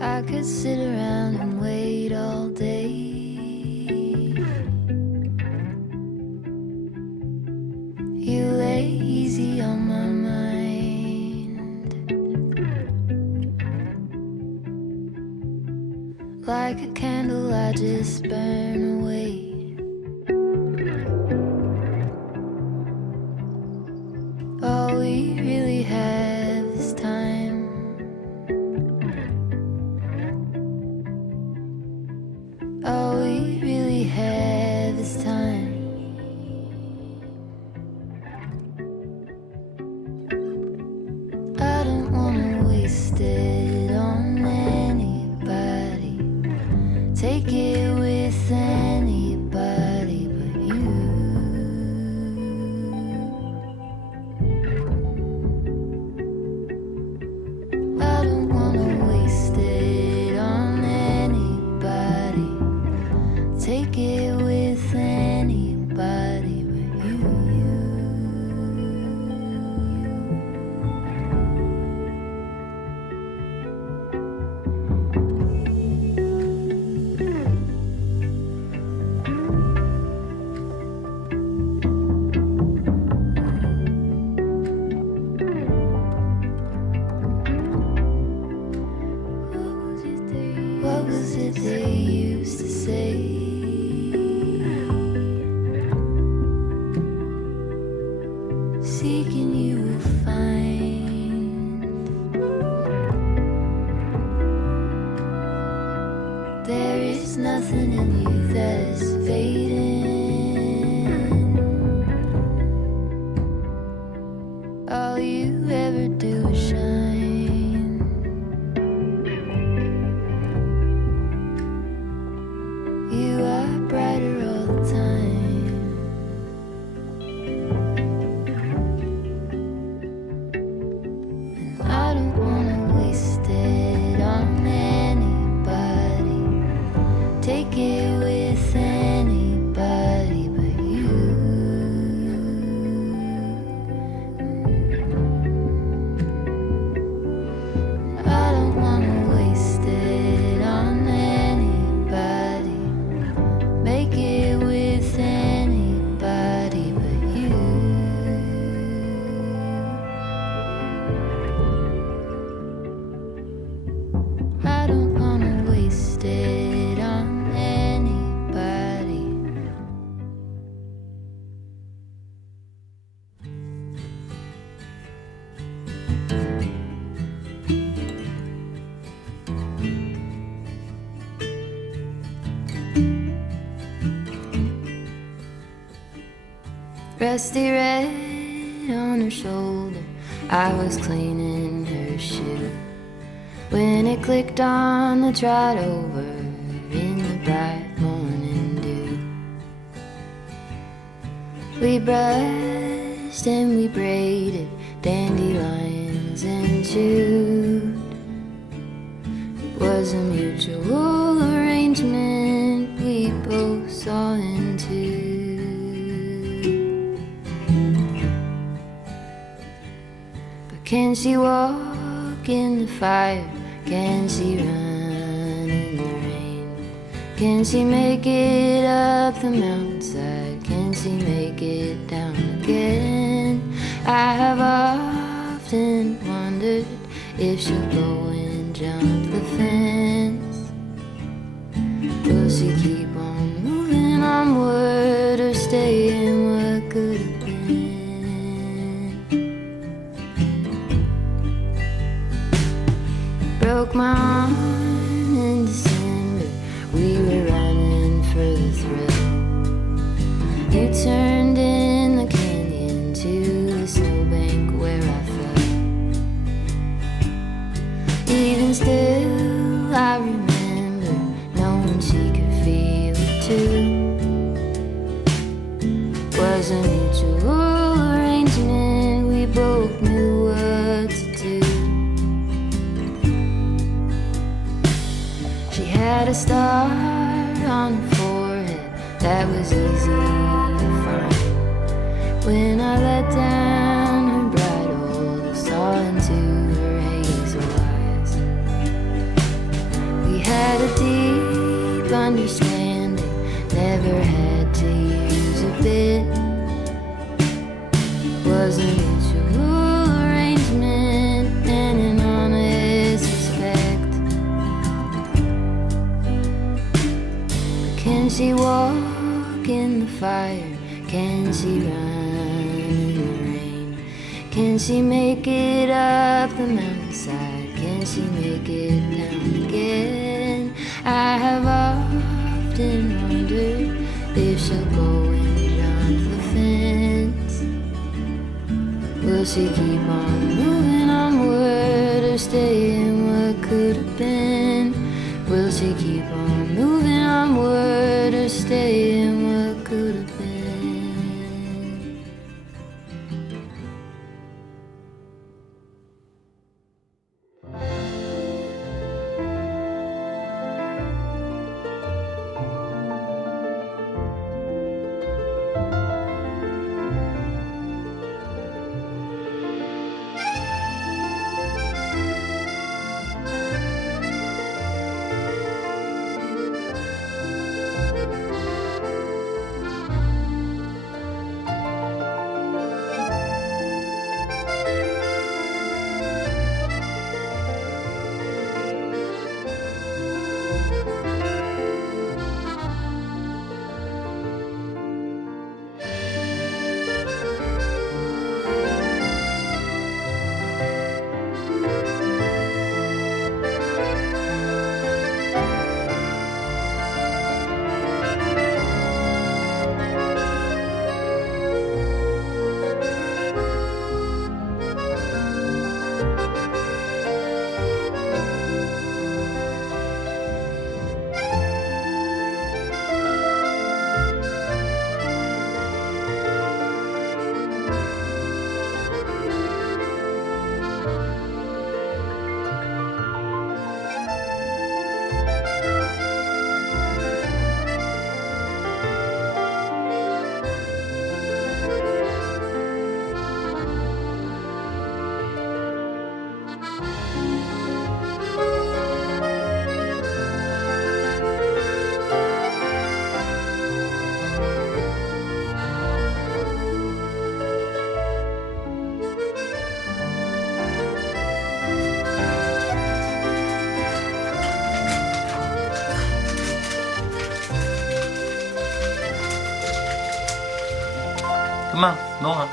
I could sit around and wait all day. You lay easy on my mind, like a candle I just burn away. All we really have is time. All we really have is time. I don't wanna waste it on anybody. Take it with anybody but you. I don't wanna waste it on anybody. Take it with anybody but you. What was it they used to say? Seeking you will find. There is nothing in you that is fading. All you ever do is shine. You are brighter all the time. And I don't wanna waste it on anybody. Take it with anybody but you. I don't wanna waste it on anybody. Make it with anybody but you. I don't wanna waste it on anybody. Rusty red on her shoulder, I was cleaning her shoe when it clicked on the trot over in the bright morning dew. We brushed and we braided dandelions and chewed. It was a mutual arrangement we both saw into. Can she walk in the fire? Can she run in the rain? Can she make it up the mountainside? Can she make it down again? I have often wondered if she'll go and jump the fence. Will she keep on moving onward or stay in what could have been? Broke my arm in December. We were running for the thrill. You turned in the canyon to the snowbank where I fell. Even still, I remember knowing she could feel it too. Was a mutual arrangement. We both knew what to do. a star on her forehead that was easy to find. When I let down her bridle, saw into her hazel eyes. We had a deep understanding, never had to use a bit. Was a mutual arrangement and an honest respect. Can she walk in the fire? Can she run in the rain? Can she make it up the mountainside? Can she make it down again? I have often wondered if she'll go and jump the fence. Will she keep on moving onward or stay in what could have been? Will she keep on moving onward or stay in what could have been? 금방 넘어가.